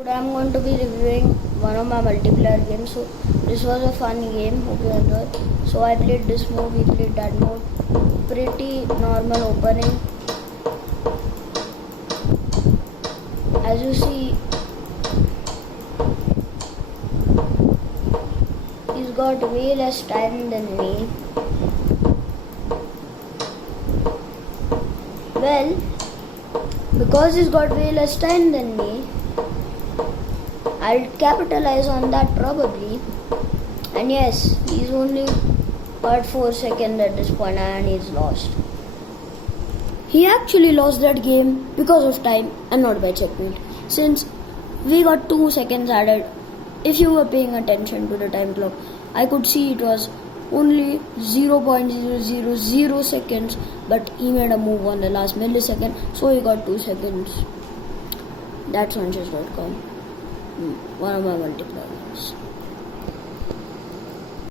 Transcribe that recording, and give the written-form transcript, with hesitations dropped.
Today I'm going to be reviewing one of my multiplayer games. So this was a fun game, hope you enjoy. So I played this mode, we played that mode. Pretty normal opening. As you see, he's got way less time than me. Well, because he's got way less time than me, I'll capitalize on that probably. And yes, he's only got 4 seconds at this point and he's lost. He actually lost that game because of time and not by checkmate. Since we got 2 seconds added, if you were paying attention to the time clock, I could see it was only 0.000 seconds, but he made a move on the last millisecond, so he got 2 seconds. That's on chess.com. One of my multipliers.